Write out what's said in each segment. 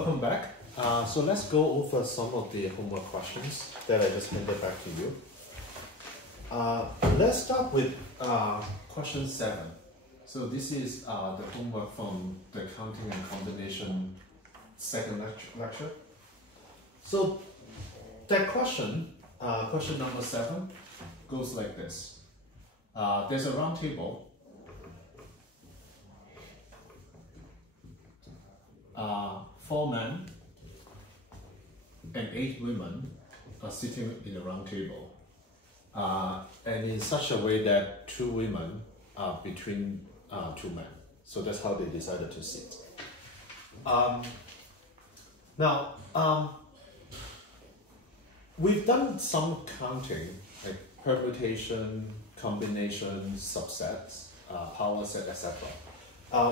welcome back. So let's go over some of the homework questions that I just handed back to you. Let's start with question 7. So this is the homework from the counting and combination second lecture. So that question, question number 7, goes like this. There's a round table. 4 men and 8 women are sitting in a round table, and in such a way that 2 women are between 2 men. So that's how they decided to sit. Now, we've done some counting, like permutation, combination, subsets, power set, etc.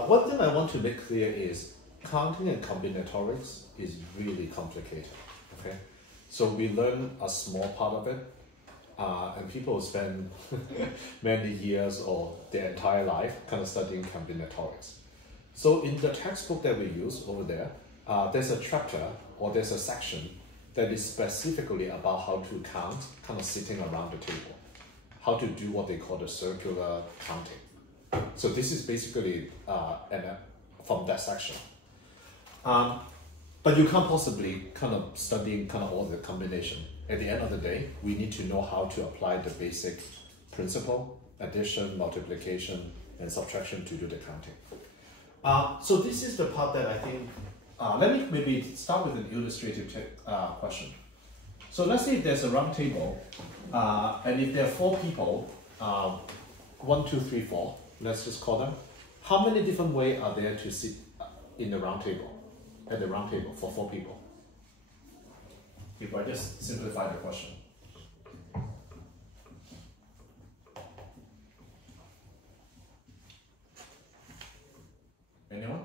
One thing I want to make clear is counting and combinatorics is really complicated, okay? So we learn a small part of it, and people spend many years or their entire life kind of studying combinatorics. So in the textbook that we use over there, there's a chapter or there's a section that is specifically about how to count kind of sitting around the table, how to do what they call the circular counting. So this is basically from that section. But you can't possibly kind of study kind of all the combination. At the end of the day, we need to know how to apply the basic principle, addition, multiplication, and subtraction to do the counting. So this is the part that I think, let me maybe start with an illustrative question. So let's say there's a round table, and if there are 4 people, 1, 2, 3, 4, let's just call them. How many different ways are there to sit in the round table? At the round table for 4 people. If I just simplify the question. Anyone?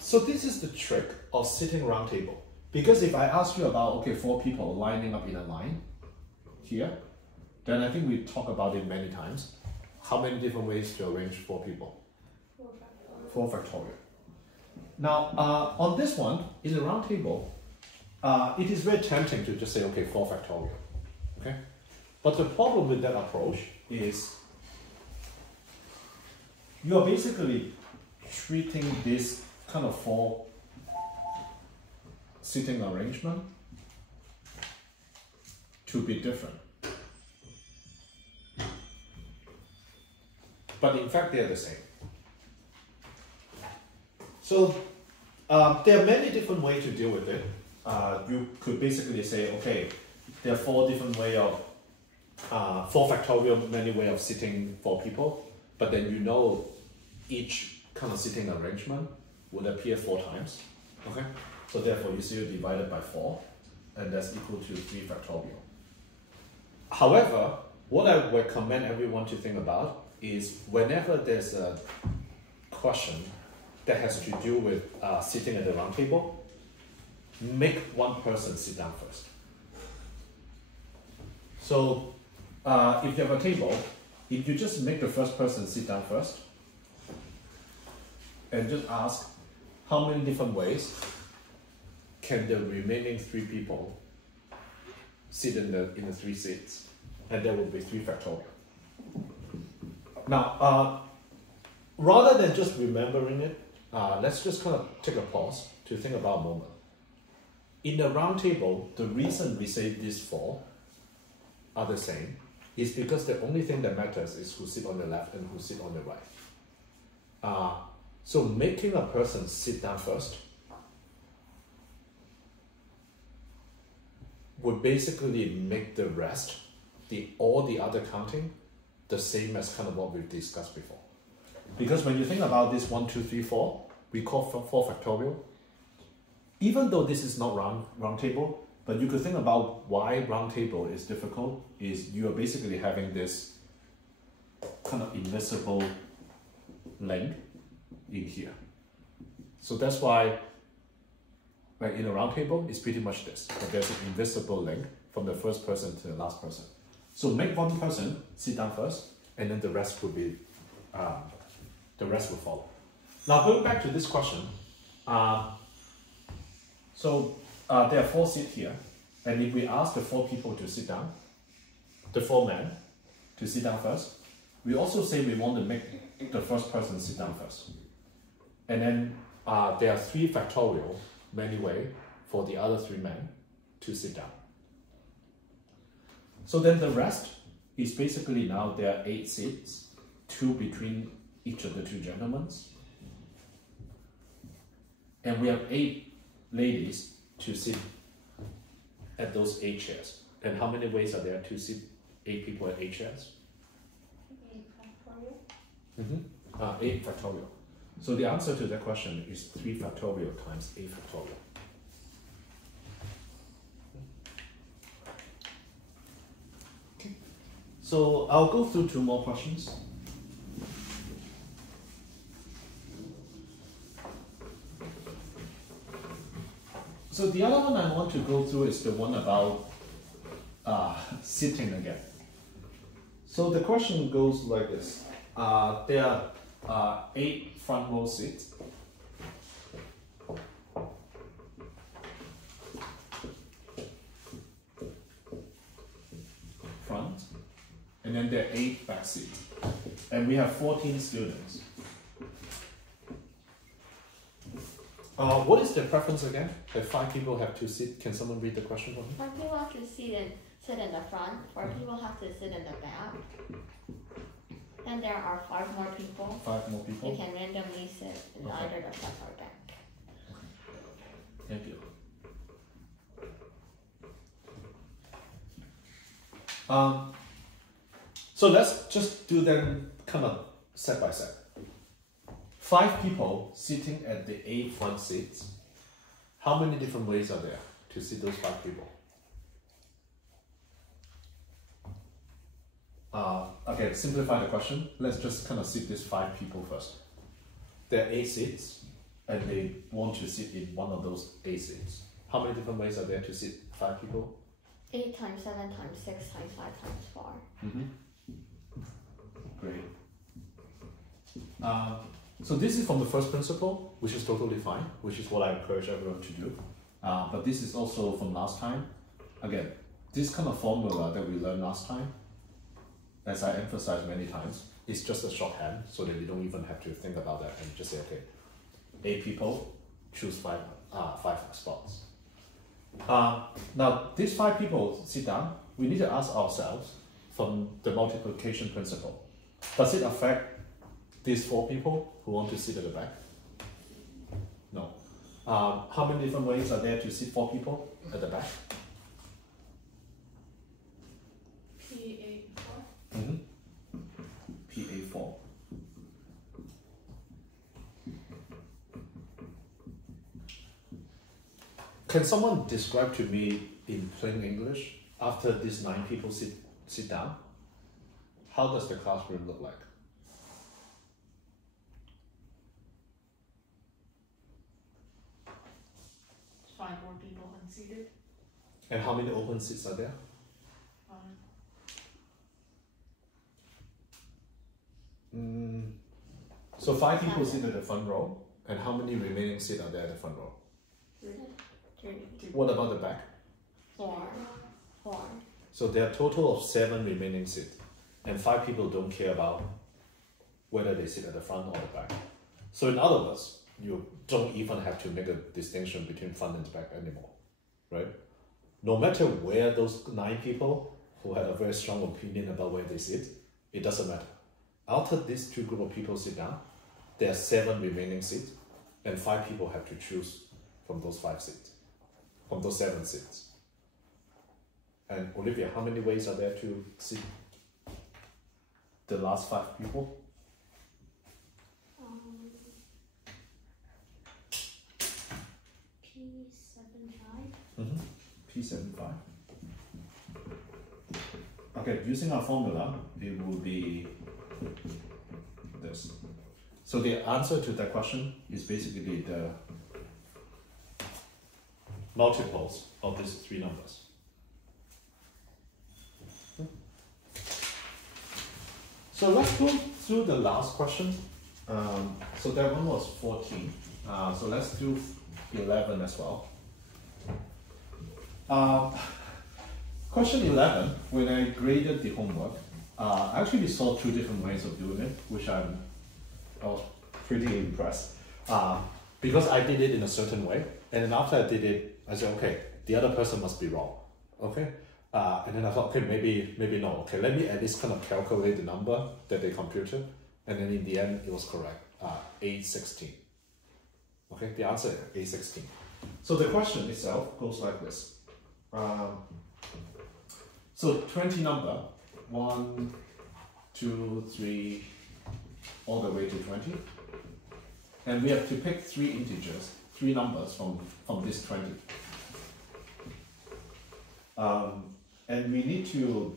So this is the trick of sitting round table. Because if I ask you about, okay, 4 people lining up in a line here, then I think we talk about it many times. How many different ways to arrange 4 people? 4 factorial. Now, on this one, in the round table, it is very tempting to just say, okay, 4 factorial. Okay? But the problem with that approach is you are basically treating this kind of 4 sitting arrangement to be different. But in fact, they are the same. So there are many different ways to deal with it. You could basically say, okay, there are 4 different ways of, 4 factorial, many ways of sitting 4 people, but then you know each kind of sitting arrangement would appear 4 times. Okay? So therefore, you see it divided by 4, and that's equal to 3 factorial. However, what I would recommend everyone to think about is whenever there's a question that has to do with sitting at the round table, make one person sit down first. So if you have a table, if you just make the first person sit down first, and just ask how many different ways can the remaining 3 people sit in the 3 seats, and there will be 3 factorial. Now, rather than just remembering it, let's just kind of take a pause to think about a moment. In the round table, the reason we say these 4 are the same is because the only thing that matters is who sit on the left and who sit on the right. So making a person sit down first would basically make the rest, all the other counting, the same as kind of what we've discussed before. Because when you think about this 1, 2, 3, 4, we call 4 factorial. Even though this is not round table, but you could think about why round table is difficult, is you are basically having this kind of invisible link in here. So that's why, like in a round table, it's pretty much this, but there's an invisible link from the first person to the last person. So make one person sit down first, and then the rest would be The rest will follow. Now going back to this question, there are 4 seats here, and if we ask the 4 people to sit down, the 4 men to sit down first, we also say we want to make the first person sit down first. And then there are 3 factorial many ways for the other 3 men to sit down. So then the rest is basically now there are 8 seats, 2 between each of the 2 gentlemen. And we have 8 ladies to sit at those 8 chairs. And how many ways are there to sit 8 people at 8 chairs? 8 factorial. 8 factorial. So the answer to that question is 3 factorial times 8 factorial. Okay. So I'll go through 2 more questions. So the other one I want to go through is the one about sitting again. So the question goes like this. There are 8 front row seats. Front. And then there are 8 back seats. And we have 14 students. What is the preference again? If 5 people have to sit, can someone read the question for me? 4 people have to sit in the front, 4 people have to sit in the back. And there are 5 more people. 5 more people? You can randomly sit in either the front or back. Thank you. So let's just do them kind of step by step. 5 people sitting at the 8 front seats. How many different ways are there to sit those 5 people? Again, simplify the question. Let's just kind of sit these 5 people first. There are 8 seats, and they want to sit in one of those 8 seats. How many different ways are there to sit 5 people? 8 times 7 times 6 times 5 times 4. Great. So this is from the first principle, which is totally fine, which is what I encourage everyone to do. But this is also from last time. Again, this kind of formula that we learned last time, as I emphasized many times, is just a shorthand so that you don't even have to think about that and just say, okay, 8 people, choose 5 spots. Now, these 5 people sit down, we need to ask ourselves from the multiplication principle, does it affect these 4 people who want to sit at the back? No. How many different ways are there to sit 4 people at the back? PA4. PA4. Can someone describe to me in plain English, after these 9 people sit down, how does the classroom look like? 5 more people unseated. And how many open seats are there? 5. So 5 people sit at the front row, and how many remaining seats are there at the front row? 3. What about the back? 4. So there are a total of 7 remaining seats, and 5 people don't care about whether they sit at the front or the back. So in other words, you don't even have to make a distinction between front and back anymore, right? No matter where those 9 people who had a very strong opinion about where they sit, it doesn't matter. After these 2 group of people sit down, there are 7 remaining seats, and 5 people have to choose from those 5 seats, from those 7 seats. And Olivia, how many ways are there to sit the last 5 people? P75. P75. Okay, using our formula, it will be this. So the answer to that question is basically the multiples of these 3 numbers. So let's go through the last question. So that one was 14. So let's do 11 as well. Question 11, when I graded the homework, I actually saw two different ways of doing it, which I was pretty impressed. Because I did it in a certain way, and then after I did it, I said, okay, the other person must be wrong, okay? And then I thought, okay, maybe no, okay, let me at least kind of calculate the number that they computed, and then in the end, it was correct, A16. Okay, the answer is A16. So the question itself goes like this. So 20 number, 1, 2, 3, all the way to 20. And we have to pick three integers, three numbers from this 20. And we need to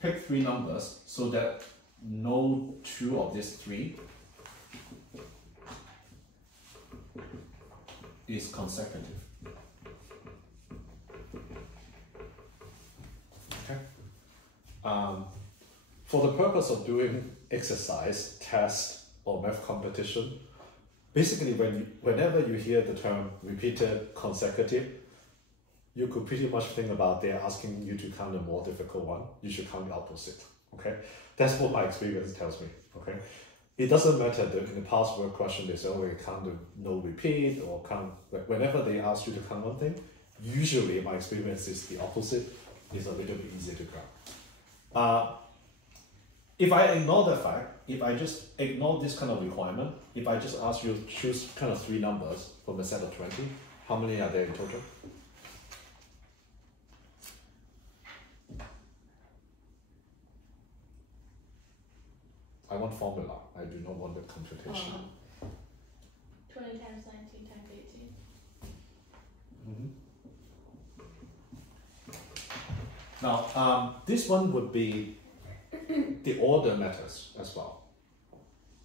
pick three numbers so that no two of these three is consecutive. Okay. For the purpose of doing exercise, test, or math competition, basically whenever you hear the term repeated consecutive, you could pretty much think about they're asking you to count a more difficult one. You should count the opposite. Okay, that's what my experience tells me. Okay, it doesn't matter that in the past work question they say, oh, you count the no repeat or count. Whenever they ask you to count one thing, usually my experience is the opposite. Is a little bit easier to count. If I ignore the fact, if I just ignore this kind of requirement, if I just ask you to choose kind of three numbers from a set of 20, how many are there in total? I want formula. I do not want the computation. 20 times 19 times 18. Mm-hmm. Now, this one would be the order matters as well.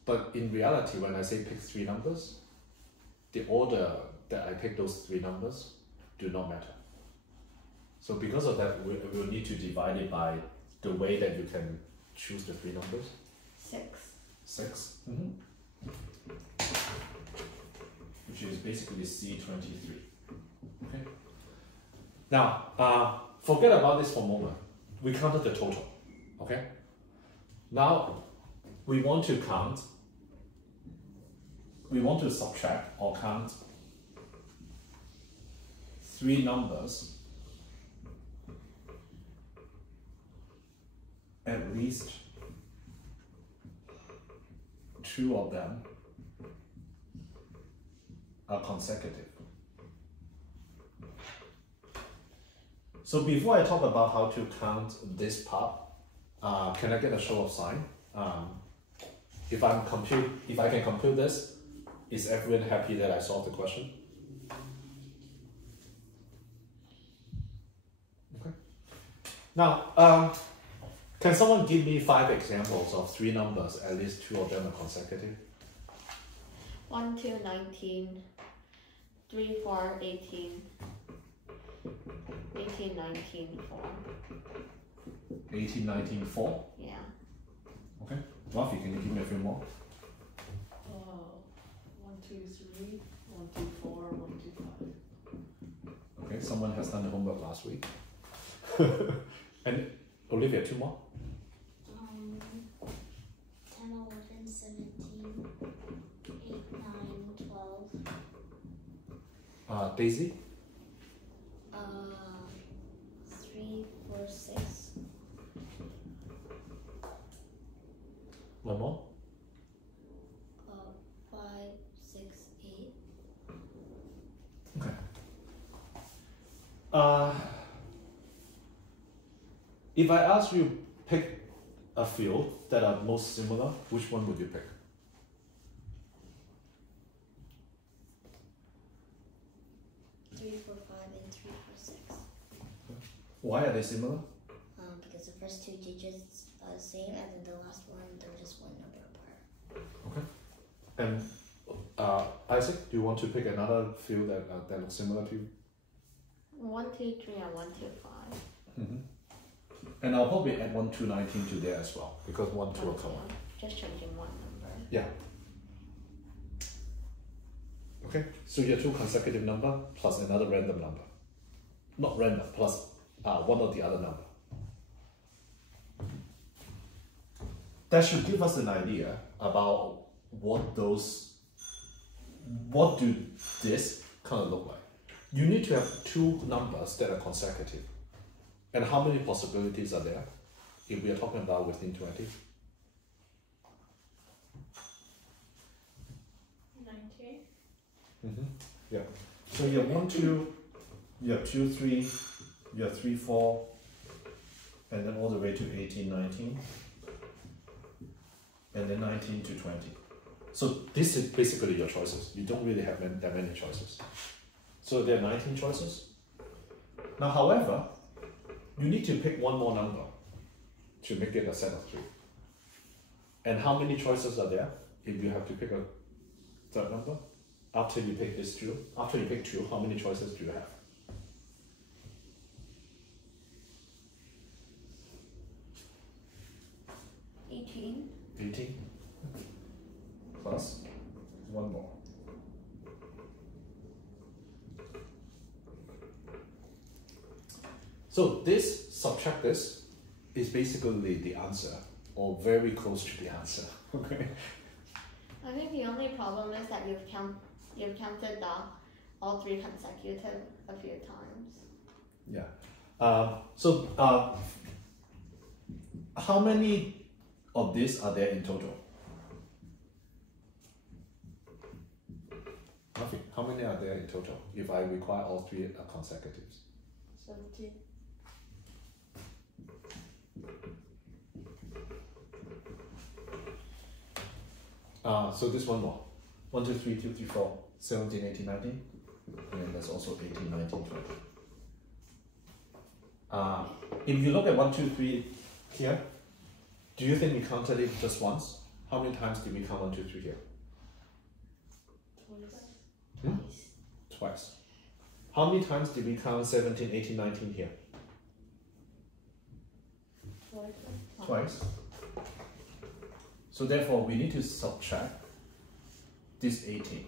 But in reality, when I say pick three numbers, the order that I pick those three numbers do not matter. So because of that, we will need to divide it by the way that you can choose the three numbers. 6. Mm-hmm. Which is basically C23. Okay. Now, forget about this for a moment. We counted the total. Okay. Now, we want to count. We want to subtract or count three numbers, at least two of them are consecutive. So before I talk about how to count this part, can I get a show of sign? If I can compute this, is everyone happy that I solved the question? Okay. Now, can someone give me 5 examples of three numbers, at least two of them are consecutive? 1, 2, 19, 3, 4, 18, 18, 19, 4. 18, 19, 4? Yeah. Okay. Rafi, can you give me a few more? 1, 2, 3, 1, 2, 4, 1, 2, 5. Okay, someone has done the homework last week. And Olivia, 2 more? 10, 11, 17, 8, 9, 12. Daisy? 3, 4, 6. One more? 5, 6, 8. Okay. If I ask you pick a field that are most similar, which one would you pick? Three, 4, 5, and 3, 4, 6. Why are they similar? Because the first two digits are the same, and then the last one, they're just one number apart. Okay. And Isaac, do you want to pick another field that looks similar to you? 1, 2, 3, and 1, 2, 5. Mm-hmm. And I'll probably add 1, 2, 19 to there as well, because 1, 2 are common. Just changing one number. Yeah. Okay, so you have two consecutive number plus another random number. Not random, plus one or the other number. That should give us an idea about what do this kind of look like. You need to have two numbers that are consecutive. And how many possibilities are there if we are talking about within 20? 19. Yeah. So you have 1, 2, you have 2, 3, you have 3, 4, and then all the way to 18, 19, and then 19 to 20. So this is basically your choices. You don't really have that many choices. So there are 19 choices. Now, however, you need to pick one more number to make it a set of 3. And how many choices are there if you have to pick a third number? After you pick this 2, after you pick 2, how many choices do you have? 18. 18 plus one more. So this, subtract this, is basically the answer, or very close to the answer. Okay. I think the only problem is that you've counted all 3 consecutive a few times. Yeah. How many of these are there in total? Nothing. How many are there in total if I require all 3 consecutives? 17. So this one more. 1, 2, 3, 2, 3, 4, 17, 18, 19. And then there's also 18, 19, 20. If you look at 1, 2, 3 here, do you think we counted it just once? How many times did we count 1, 2, 3 here? Twice. Twice. How many times did we count 17, 18, 19 here? Twice. Twice. So therefore, we need to subtract this 18.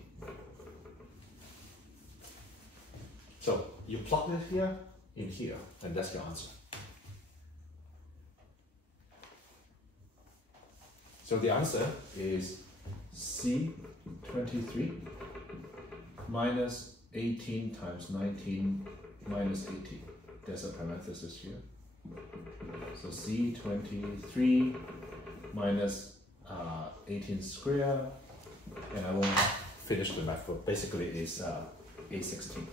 So you plug it here, in here, and that's your answer. So the answer is C23 minus 18 times 19 minus 18. There's a parenthesis here. So C23 minus 18 square, and I won't finish the math, but basically it's A16.